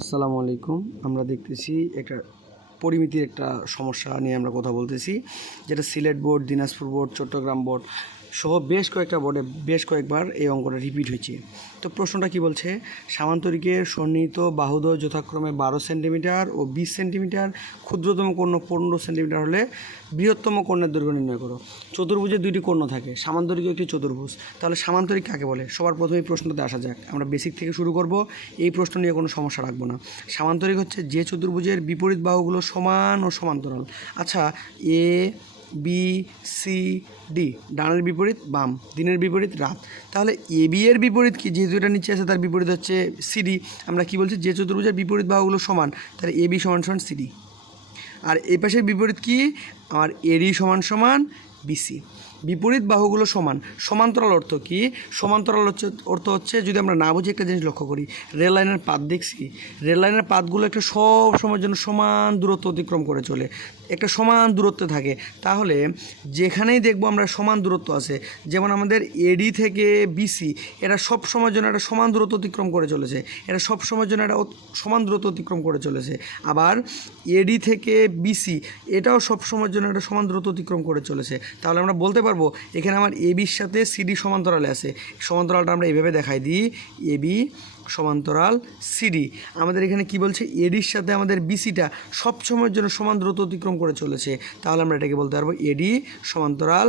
আসসালামু আলাইকুম। আমরা দেখতেছি একটা পরিমিতির একটা সমস্যা নিয়ে আমরা কথা বলতেছি, যেটা Sylhet board, Dinajpur board, Chattogram board. সহ বেশ কয়েকটা বোর্ডে বেশ কয়েকবার এই অঙ্কটা রিপিট হয়েছে। তো প্রশ্নটা কি বলছে? সামান্তরিকের সন্নিহিত বাহুদয় যথাক্রমে বারো সেন্টিমিটার ও বিশ সেন্টিমিটার ক্ষুদ্রতম কোণ পনেরো সেন্টিমিটার হলে বৃহত্তম কোণের দৈর্ঘ্য নির্ণয় করো। চতুর্ভুজে দুইটি কোণ থাকে, সামান্তরিক একটি চতুর্ভুজ। তাহলে সামান্তরিক কাকে বলে? সবার প্রথমে এই প্রশ্নতে আসা যাক, আমরা বেসিক থেকে শুরু করব, এই প্রশ্ন নিয়ে কোনো সমস্যা রাখব না। সামান্তরিক হচ্ছে যে চতুর্ভুজের বিপরীত বাহুগুলো সমান ও সমান্তরাল। আচ্ছা এ বি সি ডি ডানের বিপরীত, বাম। দিনের বিপরীত, রাত। তাহলে এ বি এর বিপরীত কি? যেহেতু এটা নিচে আছে, তার বিপরীত হচ্ছে সিডি আমরা কি বলছি? যে চতুর্ভুজের বিপরীত বাহুগুলো সমান, তাহলে এ বি সমান সমান সিডি আর এই পাশের বিপরীত কি? আমার এডি সমান সমান বিসি বিপরীত বাহুগুলো সমান। সমান্তরাল অর্থ কি? সমান্তরাল হচ্ছে, অর্থ হচ্ছে যদি আমরা না বুঝি একটা জিনিস লক্ষ্য করি, রেল লাইনের পাত দেখছি? রেল লাইনের পাতগুলো একটা সব সময়ের জন্য সমান দূরত্ব অতিক্রম করে চলে। একটা সমান দূরত্বে থাকে। তাহলে যেখানেই দেখব আমরা সমান দূরত্ব আছে, যেমন আমাদের এডি থেকে বিসি এটা সব সময়ের জন্য একটা সমান দূরত্ব অতিক্রম করে চলেছে। এটা সব সময়ের জন্য একটা সমান দূরত্ব অতিক্রম করে চলেছে। আবার এডি থেকে বিসি এটাও সব সময়ের জন্য একটা সমান দূরত্ব অতিক্রম করে চলেছে। তাহলে আমরা বলতে পারব, এখানে আমার এবির সাথে সিডি সমান্তরালে আছে। সমান্তরালটা আমরা এইভাবে দেখাই দিই। এবি সমান্তরাল সিডি আমাদের এখানে কি বলছে? এডির সাথে আমাদের বিসিটা সব সময়ের জন্য সমান দ্রুত অতিক্রম করে চলেছে, তাহলে আমরা এটাকে বলতে পারব এডি সমান্তরাল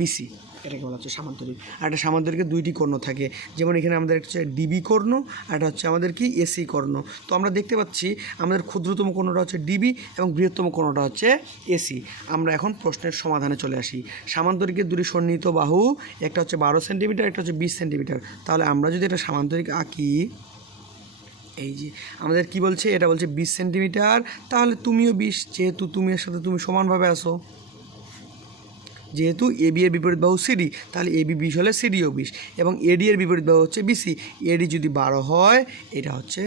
বিসি এটাকে বলা হচ্ছে সামান্তরিক। আর একটা সামান্তরিকের দুইটি কর্ণ থাকে, যেমন এখানে আমাদের একটা হচ্ছে ডিবি কর্ণ, আর একটা হচ্ছে আমাদের কি এসি কর্ণ। তো আমরা দেখতে পাচ্ছি, আমাদের ক্ষুদ্রতম কর্ণটা হচ্ছে ডিবি এবং বৃহত্তম কর্ণটা হচ্ছে এসি আমরা এখন প্রশ্নের সমাধানে চলে আসি। সামান্তরিকের দুটি সন্নিহিত বাহু, একটা হচ্ছে বারো সেন্টিমিটার, একটা হচ্ছে বিশ সেন্টিমিটার। তাহলে আমরা যদি এটা সামান্তরিক আঁকি এই যে, আমাদের কি বলছে? এটা বলছে বিশ সেন্টিমিটার। তাহলে তুমিও বিশ, যেহেতু তুমি এর সাথে তুমি সমানভাবে আসো যেহেতু এ বি এর বিপরীত বাহু সিডি তাহলে এ বি বিশ হলে সিডিও বিশ। এবং এডি এর বিপরীত বাহু হচ্ছে বিসি এডি যদি বারো হয়, এটা হচ্ছে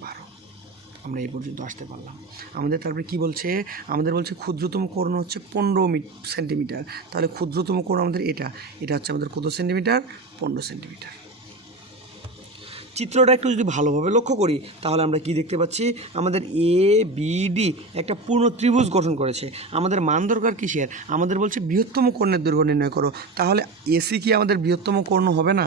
বারো। আমরা এই পর্যন্ত আসতে পারলাম। আমাদের তারপরে কি বলছে? আমাদের বলছে ক্ষুদ্রতম কোণ হচ্ছে পনেরো সেন্টিমিটার। তাহলে ক্ষুদ্রতম কোণ আমাদের এটা। এটা হচ্ছে আমাদের কত সেন্টিমিটার? পনেরো সেন্টিমিটার। চিত্রটা একটু যদি ভালোভাবে লক্ষ্য করি, তাহলে আমরা কি দেখতে পাচ্ছি? আমাদের এ বি ডি একটা পূর্ণ ত্রিভুজ গঠন করেছে। আমাদের মান দরকার কিসের? আমাদের বলছে বৃহত্তম কর্ণের দৈর্ঘ্য নির্ণয় করো। তাহলে এসি কি আমাদের বৃহত্তম কর্ণ হবে না?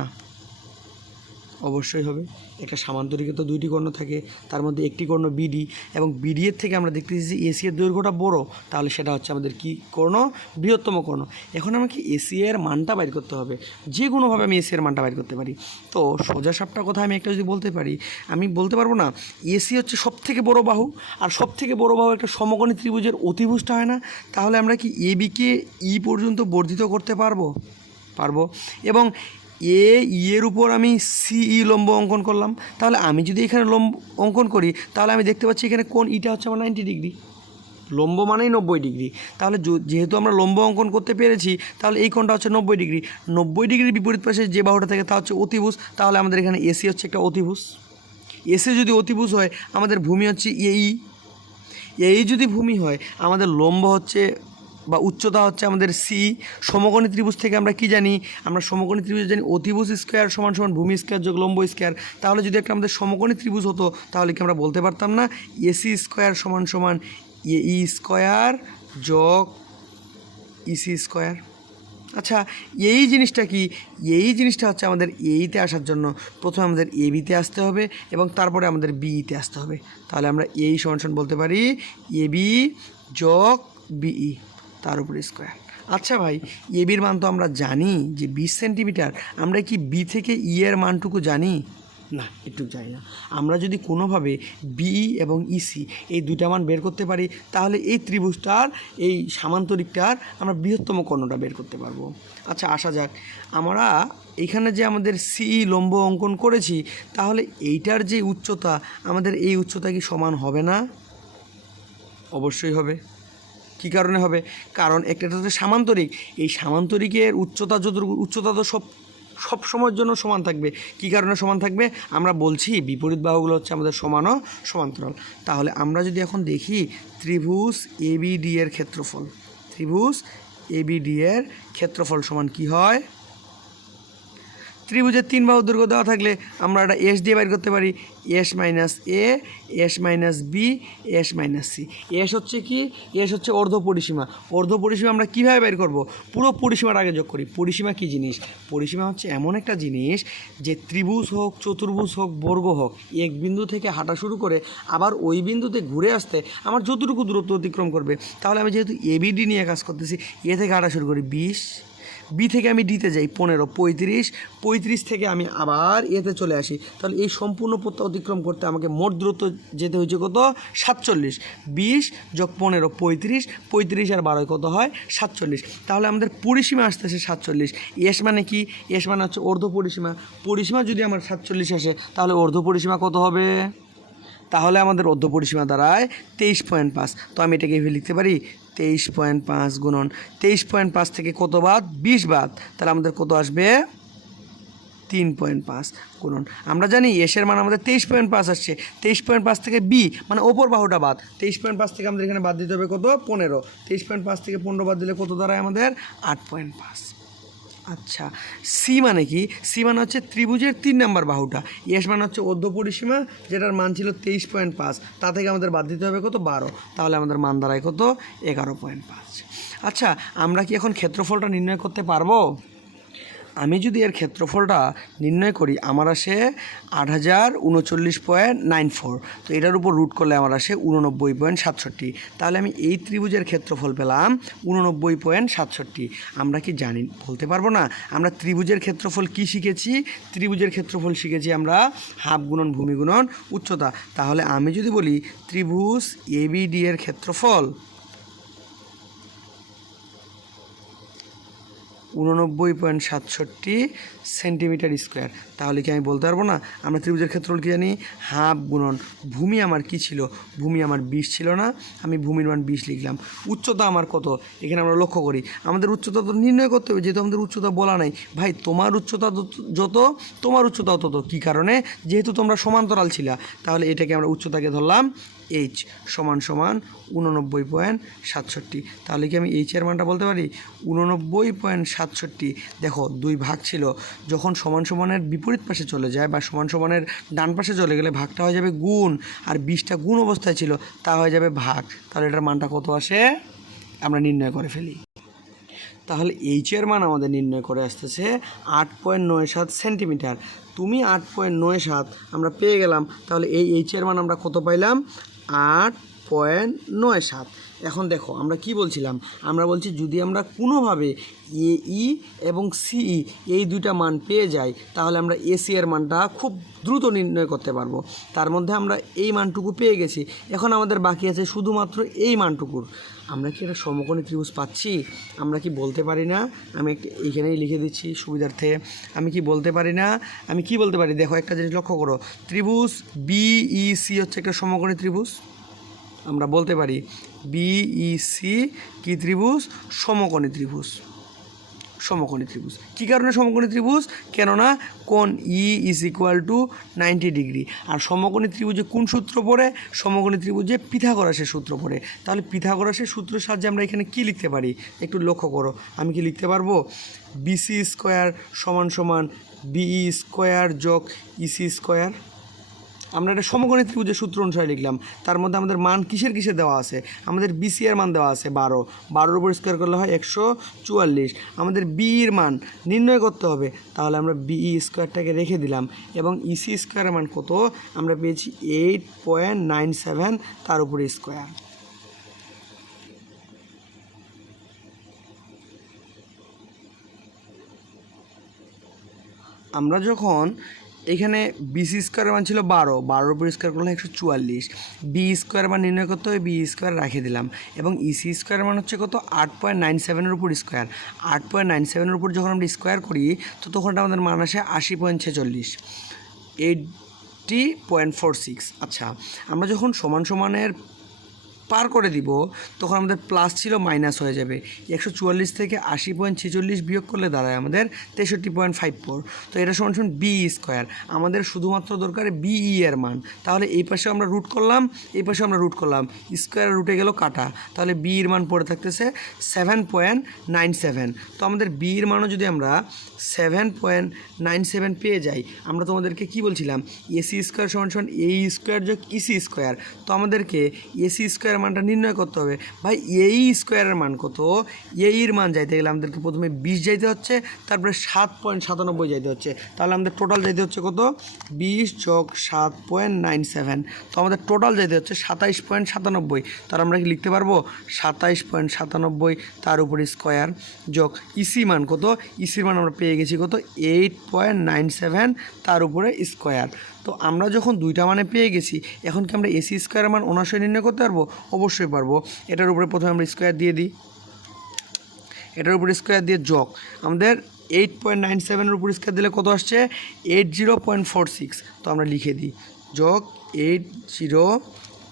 অবশ্যই হবে। একটা সামান্তরিকে তো দুইটি কর্ণ থাকে, তার মধ্যে একটি কর্ণ বিডি এবং বিডি এর থেকে আমরা দেখতেছি যে এসি এর দৈর্ঘ্যটা বড়, তাহলে সেটা হচ্ছে আমাদের কি কর্ণ? বৃহত্তম কর্ণ। এখন আমাকে এসি এর মানটা বাইর করতে হবে। যে কোনোভাবে আমি এসি এর মানটা বাইর করতে পারি। তো সোজা সাপটা কথা আমি একটা যদি বলতে পারি, আমি বলতে পারব না এসি হচ্ছে সব থেকে বড় বাহু আর সব থেকে বড় বাহু একটা সমকোণী ত্রিভুজের অতিভুজটা হয় না, তাহলে আমরা কি এ বিকে ই পর্যন্ত বর্ধিত করতে পারব? পারব। এবং এ ইয়ের উপর আমি সি ই লম্ব অঙ্কন করলাম। তাহলে আমি যদি এখানে লম্ব অঙ্কন করি, তাহলে আমি দেখতে পাচ্ছি এখানে কোন ইটা হচ্ছে আমার নাইনটি ডিগ্রি লম্ব মানেই নব্বই ডিগ্রি তাহলে যেহেতু আমরা লম্ব অঙ্কন করতে পেরেছি, তাহলে এই কোণটা হচ্ছে নব্বই ডিগ্রি নব্বই ডিগ্রির বিপরীত পাশে যে বাহুটা থাকে, তা হচ্ছে অতিভুজ। তাহলে আমাদের এখানে এসি হচ্ছে একটা অতিভুজ। এসি যদি অতিভুজ হয়, আমাদের ভূমি হচ্ছে এই এই যদি ভূমি হয়, আমাদের লম্ব হচ্ছে বা উচ্চতা হচ্ছে আমাদের সি সমকোণী ত্রিভুজ থেকে আমরা কি জানি? আমরা সমকোণী ত্রিভুজ জানি অতিভুজ স্কোয়ার সমান সমান ভূমি স্কোয়ার যোগ লম্ব স্কোয়ার তাহলে যদি একটা আমাদের সমকোণী ত্রিভুজ হতো, তাহলে কি আমরা বলতে পারতাম না? এসি স্কোয়ার সমান সমান এ ই স্কোয়ার যোগ ইসি স্কোয়ার আচ্ছা এই জিনিসটা কি? এই জিনিসটা হচ্ছে আমাদের এইতে আসার জন্য। প্রথমে আমাদের এ বিতে আসতে হবে এবং তারপরে আমাদের বিইতে আসতে হবে। তাহলে আমরা এই সমান সমান বলতে পারি এ বি যোগ বিই তার উপরে স্কোয়ার আচ্ছা ভাই এ বির মান তো আমরা জানি, যে বিশ সেন্টিমিটার আমরা কি বি থেকে ই এর মানটুকু জানি? না, একটু জানি না। আমরা যদি কোনোভাবে বিই এবং ইসি এই দুইটা মান বের করতে পারি, তাহলে এই ত্রিভুজটার, এই সামান্তরিকটার আমরা বৃহত্তম কর্ণটা বের করতে পারব। আচ্ছা আসা যাক। আমরা এখানে যে আমাদের সি লম্ব অঙ্কন করেছি, তাহলে এইটার যে উচ্চতা, আমাদের এই উচ্চতা কি সমান হবে না? অবশ্যই হবে। কী কারণে হবে? কারণ একটা হচ্ছে সামান্তরিক। এই সামান্তরিকের উচ্চতা যত, উচ্চতা তো সব সব সময়ের জন্য সমান থাকবে। কি কারণে সমান থাকবে? আমরা বলছি বিপরীত বাহুগুলো হচ্ছে আমাদের সমান ও সমান্তরাল। তাহলে আমরা যদি এখন দেখি ত্রিভুজ এবিডি এর ক্ষেত্রফল। ত্রিভুজ এবিডি এর ক্ষেত্রফল সমান কি হয়? ত্রিভুজের তিন বাহু দৈর্ঘ্য দেওয়া থাকলে আমরা একটা এস দিয়ে বাইর করতে পারি। S minus A S minus B S minus C S হচ্ছে কি? এস হচ্ছে অর্ধ পরিসীমা। অর্ধ পরিসীমা আমরা কীভাবে বাইর করব? পুরো পরিসীমার আগে যোগ করি। পরিসীমা কী জিনিস? পরিসীমা হচ্ছে এমন একটা জিনিস যে ত্রিভুজ হোক, চতুর্ভুজ হোক, বর্গ হোক, এক বিন্দু থেকে হাঁটা শুরু করে আবার ওই বিন্দুতে ঘুরে আসতে আমার যতটুকু দূরত্ব অতিক্রম করবে। তাহলে আমি যেহেতু এবিডি নিয়ে কাজ করতেছি এ থেকে হাঁটা শুরু করি। বিশ। বি থেকে আমি ডিতে যাই, পনেরো, পঁয়ত্রিশ পঁয়ত্রিশ থেকে আমি আবার এতে চলে আসি। তাহলে এই সম্পূর্ণ পথটা অতিক্রম করতে আমাকে মোট দূরত্ব যেতে হয়েছে কত? সাতচল্লিশ। বিশ যোগ পনেরো, পঁয়ত্রিশ পঁয়ত্রিশ আর বারোয় কত হয়? সাতচল্লিশ। তাহলে আমাদের পরিসীমা আসতেছে সাতচল্লিশ। এস মানে কি? এস মানে হচ্ছে অর্ধ পরিসীমা। পরিসীমা যদি আমার সাতচল্লিশ আসে, তাহলে অর্ধ পরিসীমা কত হবে? তাহলে আমাদের অর্ধ পরিসীমা দাঁড়ায় তেইশ পয়েন্ট পাঁচ। তো আমি এটাকে লিখতে পারি? তেইশ পয়েন্ট পাঁচ গুণন। তেইশ পয়েন্ট পাঁচ থেকে কত বাদ? বিশ বাদ। তাহলে আমাদের কত আসবে? তিন পয়েন্ট পাঁচ গুণন। আমরা জানি এসের মান আমাদের তেইশ পয়েন্ট পাঁচ আসছে। তেইশ পয়েন্ট পাঁচ থেকে বি মানে ওপর বাহুটা বাদ। তেইশ পয়েন্ট পাঁচ থেকে আমাদের এখানে বাদ দিতে হবে কত? পনেরো। তেইশ পয়েন্ট পাঁচ থেকে পনেরো বাদ দিলে কত দাঁড়ায় আমাদের? আট পয়েন্ট পাঁচ। আচ্ছা সি মানে কি? সি মানে হচ্ছে ত্রিভুজের তিন নম্বর বাহুটা। এস মানে হচ্ছে অর্ধ পরিসীমা, যেটার মান ছিল তেইশ পয়েন্ট পাঁচ। তা থেকে আমাদের বাদ দিতে হবে কত? বারো। তাহলে আমাদের মান দাঁড়ায় কত? এগারো পয়েন্ট পাঁচ। আচ্ছা আমরা কি এখন ক্ষেত্রফলটা নির্ণয় করতে পারব? আমি যদি এর ক্ষেত্রফলটা নির্ণয় করি, আমার আসে আট হাজার উনচল্লিশ পয়েন্ট নাইন ফোর। তো এটার উপর রুট করলে আমার আসে উননব্বই পয়েন্ট সাতষট্টি। তাহলে আমি এই ত্রিভুজের ক্ষেত্রফল পেলাম উননব্বই পয়েন্ট সাতষট্টি। আমরা কি জানি, বলতে পারব না? আমরা ত্রিভুজের ক্ষেত্রফল কি শিখেছি? ত্রিভুজের ক্ষেত্রফল শিখেছি আমরা হাফ গুণন ভূমি গুণন উচ্চতা। তাহলে আমি যদি বলি ত্রিভুজ এবিডি এর ক্ষেত্রফল উননব্বই পয়েন্ট সাতষট্টি সেন্টিমিটার স্কোয়ার। তাহলে কি আমি বলতে পারব না? আমরা ত্রিভুজের ক্ষেত্রফল কি জানি? হাফ গুণন। ভূমি আমার কি ছিল? ভূমি আমার বিশ ছিল না। আমি ভূমির মান বিশ লিখলাম। উচ্চতা আমার কত? এখানে আমরা লক্ষ্য করি। আমাদের উচ্চতা তো নির্ণয় করতে হবে, যেহেতু আমাদের উচ্চতা বলা নাই। ভাই, তোমার উচ্চতা যত- তোমার উচ্চতা তত। কী কারণে? যেহেতু তোমরা সমান্তরাল ছিলা, তাহলে এটাকে আমরা উচ্চতাকে ধরলাম এইচ সমান সমান উননব্বই পয়েন্ট সাতষট্টি। তাহলে কি আমি এইচ এর মানটা বলতে পারি? উননব্বই পয়েন্ট সাতষট্টি। দেখো, দুই ভাগ ছিল। যখন সমান সমানের বিপরীত পাশে চলে যায় বা সমান সমানের ডান পাশে চলে গেলে ভাগটা হয়ে যাবে গুণ, আর বিশটা গুণ অবস্থায় ছিল, তা হয়ে যাবে ভাগ। তাহলে এটার মানটা কত আসে? আমরা নির্ণয় করে ফেলি। তাহলে এইচ এর মান আমাদের নির্ণয় করে আসতেছে আট পয়েন্ট নয় সাত সেন্টিমিটার। তুমি আট পয়েন্ট নয় সাত আমরা পেয়ে গেলাম। তাহলে এই এইচ এর মান আমরা কত পাইলাম? আট পয়েন্ট নয় সাত। এখন দেখো, আমরা কি বলছিলাম? আমরা বলছি যদি আমরা কোনোভাবে এ, ই এবং সিই এই দুইটা মান পেয়ে যাই, তাহলে আমরা এসি এর মানটা খুব দ্রুত নির্ণয় করতে পারব। তার মধ্যে আমরা এই মানটুকু পেয়ে গেছি। এখন আমাদের বাকি আছে শুধুমাত্র এই মানটুকুর। আমরা কি একটা সমকোণী ত্রিভুজ পাচ্ছি? আমরা কি বলতে পারি না? আমি এইখানেই লিখে দিচ্ছি, সুবিধার্থে। আমি কি বলতে পারি না? আমি কি বলতে পারি? দেখো একটা জিনিস লক্ষ্য করো। ত্রিভুজ বিইসি হচ্ছে একটা সমকোণী ত্রিভুজ। আমরা বলতে পারি বিইসি কি ত্রিভুজ? সমকোণী ত্রিভুজ। সমকোণী ত্রিভুজ। কী কারণে সমকোণী ত্রিভুজ? কেননা কোন E is equal to ninety degree আর সমকোণী ত্রিভুজে কোন সূত্র পড়ে? সমকোণী ত্রিভুজে পিথাগোরাসের সূত্র পড়ে। তাহলে পিথাগোরাসের সূত্রের সাহায্যে আমরা এখানে কি লিখতে পারি? একটু লক্ষ্য করো। আমি কি লিখতে পারব? বিসি স্কোয়ার সমান সমান বিই স্কোয়ার যোগ ইসি স্কোয়ার আমরা একটা সমকোণী ত্রিভুজের সূত্র অনুসারে লিখলাম। তার মধ্যে আমাদের মান কিসের কিসের দেওয়া আছে? আমাদের বিসি এর মান দেওয়া আছে বারো। বারোর উপর স্কোয়ার করলে হয় একশো চুয়াল্লিশ। আমাদের বি এর মান নির্ণয় করতে হবে। তাহলে আমরা বিই স্কোয়ারটাকে রেখে দিলাম এবং ইসি স্কোয়ারের মান কত? আমরা পেয়েছি এইট পয়েন্ট নাইন সেভেন তার উপরে স্কোয়ার আমরা যখন এখানে বিসি স্কোয়ার মান ছিল বারো। বারোর উপর স্কোয়ার করলে একশো চুয়াল্লিশ। বি স্কোয়ার মান নির্ণয় করতে হবে বি স্কোয়ার রাখে দিলাম। এবং ইসি স্কোয়ার মান হচ্ছে কত? আট পয়েন্ট নাইন সেভেনের উপর স্কোয়ার আট পয়েন্ট নাইন সেভেনের উপর যখন আমরা স্কোয়ার করি, তো তখন আমাদের মান আসে আশি পয়েন্ট ছেচল্লিশ। এইটটি পয়েন্ট ফোর সিক্স আচ্ছা আমরা যখন সমান সমানের পার করে দিব, তখন আমাদের প্লাস ছিল মাইনাস হয়ে যাবে। একশো চুয়াল্লিশ থেকে আশি পয়েন্ট ছেচল্লিশ বিয়োগ করলে দাঁড়ায় আমাদের তেষট্টি পয়েন্ট ফাইভ ফোর তো এটা সমান সমান বি স্কোয়ার আমাদের শুধুমাত্র দরকার বিই এর মান। তাহলে এই পাশে আমরা রুট করলাম, এই পাশে আমরা রুট করলাম। স্কোয়ার রুটে গেল কাটা। তাহলে বি এর মান পড়ে থাকতেছে সেভেন পয়েন্ট নাইন সেভেন তো আমাদের বি এর মানও যদি আমরা সেভেন পয়েন্ট নাইন সেভেন পেয়ে যাই, আমরা তোমাদেরকে কি বলছিলাম? এসি স্কোয়ার সমান সমান এই স্কোয়ার যোগ ইসি স্কোয়ার তো আমাদেরকে এসি স্কোয়ার মানটা নির্ণয় করতে হবে। ভাই, এই স্কোয়ারের মান কত? এইর মান যাইতে গেলে আমাদেরকে প্রথমে বিশ যাইতে হচ্ছে, তারপরে সাত পয়েন্ট সাতানব্বই যাইতে হচ্ছে। তাহলে আমাদের টোটাল যাইতে হচ্ছে কত? বিশ যোগ সাত পয়েন্ট নাইন সেভেন। তো আমাদের টোটাল যাইতে হচ্ছে সাতাইশ পয়েন্ট সাতানব্বই। তার আমরা কি লিখতে পারব? সাতাইশ পয়েন্ট সাতানব্বই তার উপরে স্কোয়ার যোগ ইসি মান কত? ইসির মান আমরা পেয়ে গেছি কত? এইট পয়েন্ট নাইন সেভেন তার উপরে স্কোয়ার তো আমরা যখন দুইটা মানে পেয়ে গেছি, এখন কি আমরা এসি স্কোয়ার মান অনাশয় নির্ণয় করতে পারব? অবশ্যই পারব। এটার উপরে প্রথমে আমরা স্কোয়ার দিয়ে দিই। এটার উপর স্কোয়ার দিয়ে যোগ। আমাদের এইট পয়েন্ট নাইন সেভেনের উপর স্কোয়ার দিলে কত আসছে? Eight zero point four six তো আমরা লিখে দিই। যোগ eight zero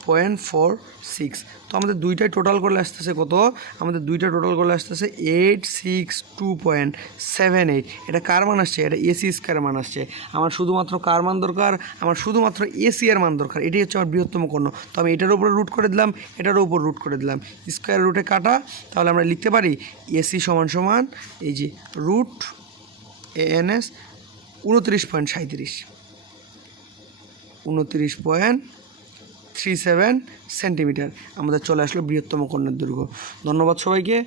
point four six. তো আমাদের দুইটাই টোটাল করলে আসতেছে কত? আমাদের দুইটা টোটাল করলে আসতেছে eight six two point seven eight এটা কার মান আসছে? এটা এসি স্কোয়ার মান আসছে। আমার শুধুমাত্র কার মান দরকার? আমার শুধুমাত্র এসি এর মান দরকার। এটাই হচ্ছে আমার বৃহত্তম কর্ণ। তো আমি এটার উপরে রুট করে দিলাম, এটার উপর রুট করে দিলাম। স্কোয়ার রুটে কাটা, তাহলে আমরা লিখতে পারি এসি সমান সমান এই যে রুট এএনএস উনত্রিশ পয়েন্ট সাঁত্রিশ উনত্রিশ পয়েন্ট থ্রি সেভেন সেন্টিমিটার। আমাদের চলে আসলো বৃহত্তম কন্যার দুর্গ ধন্যবাদ সবাইকে।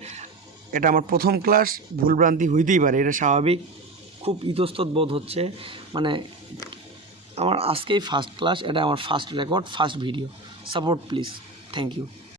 এটা আমার প্রথম ক্লাস, ভুলভ্রান্তি হইতেই পারে, এটা স্বাভাবিক। খুব ইতস্তত বোধ হচ্ছে। মানে আমার আজকেই ফার্স্ট ক্লাস এটা আমার first record first video support please thank you